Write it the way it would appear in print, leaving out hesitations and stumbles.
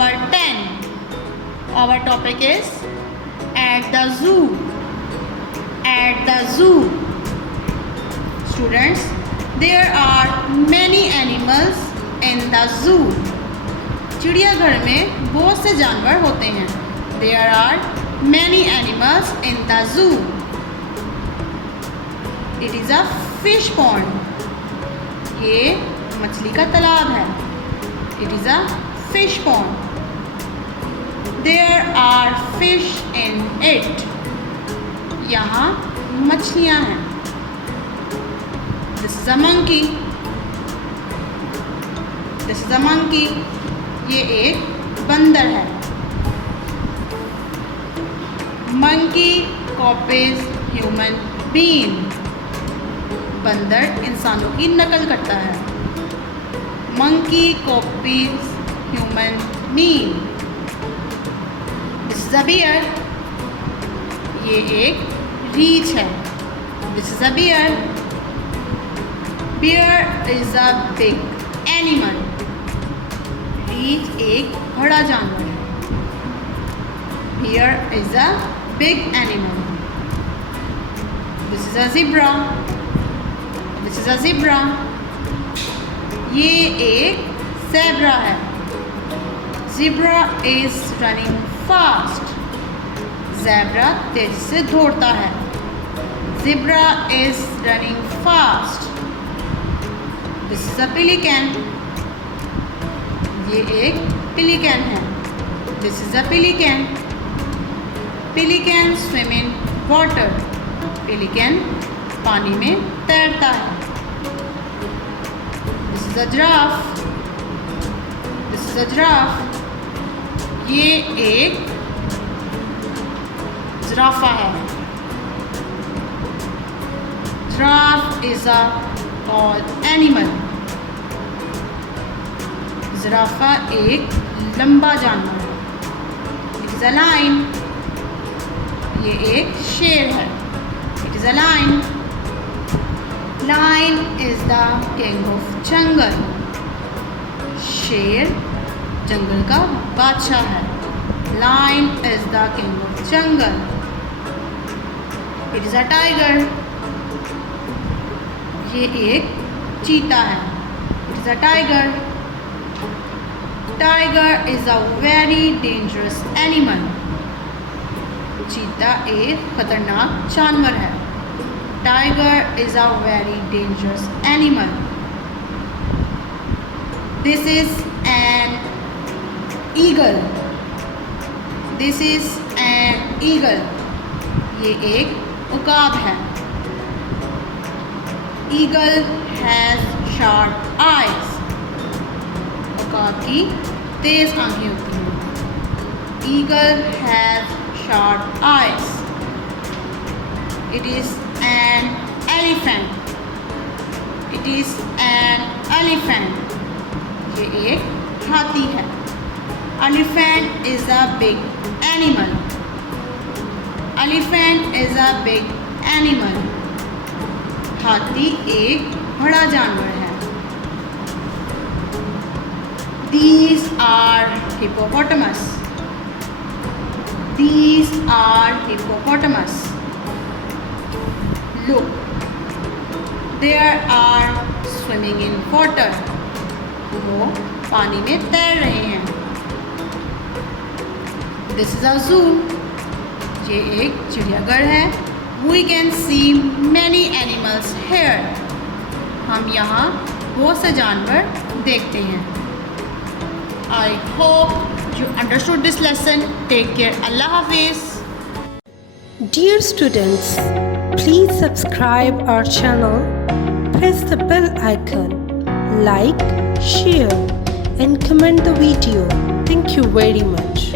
Number 10. Our topic is at the zoo. At the zoo. Students, there are many animals in the zoo. चिड़ियाघर में बहुत से जानवर होते हैं. There are many animals in the zoo. It is a fish pond. ये मछली का तालाब है. It is a fish pond. There are fish in it. यहाँ मछलियाँ हैं. This is a monkey. This is a monkey. ये एक बंदर है. Monkey copies human being. बंदर इंसानों की नकल करता है. Monkey copies human being. This is a bear. ये एक रीछ है. This is a bear. Bear is a big animal. रीछ एक बड़ा जानवर है. Bear is a big animal. This is a zebra. This is a zebra. ये एक zebra है. Zebra is running fast. Zebra तेजी से दौड़ता है. Zebra is running fast. This is a pelican. ये एक pelican है. This is a pelican. Pelican swim in water. Pelican पानी में तैरता है. This is a giraffe. This is a giraffe. ये एक जिराफा है. Giraffe is a tall animal. जिराफा एक लंबा जानवर है. It is a lion. ये एक शेर है. It is a lion. Lion is the king of jungle. शेर जंगल का बादशाह है. Lion is the king of jungle. It is a tiger. ये एक चीता है. It is a tiger. Tiger is a very dangerous animal. चीता एक खतरनाक जानवर है. Tiger is a very dangerous animal. This is an eagle. This is an eagle. ये एक उकाब है. Eagle has sharp eyes. उकाब की तेज आंखें होती हैं. Eagle has sharp eyes. It is an elephant. It is an elephant. ये एक हाथी है. Elephant is a big animal. Elephant is a big animal. हाथी एक बड़ा जानवर है. These are hippopotamus. These are hippopotamus. Look, they are swimming in water. वो पानी में तैर रहे हैं. This is a zoo. ये एक चिड़ियाघर है. We can see many animals here. हम यहाँ बहुत से जानवर देखते हैं. I hope you understood this lesson. Take care. Allah Hafiz. Dear students, please subscribe our channel, press the bell icon, like, share and comment the video. Thank you very much.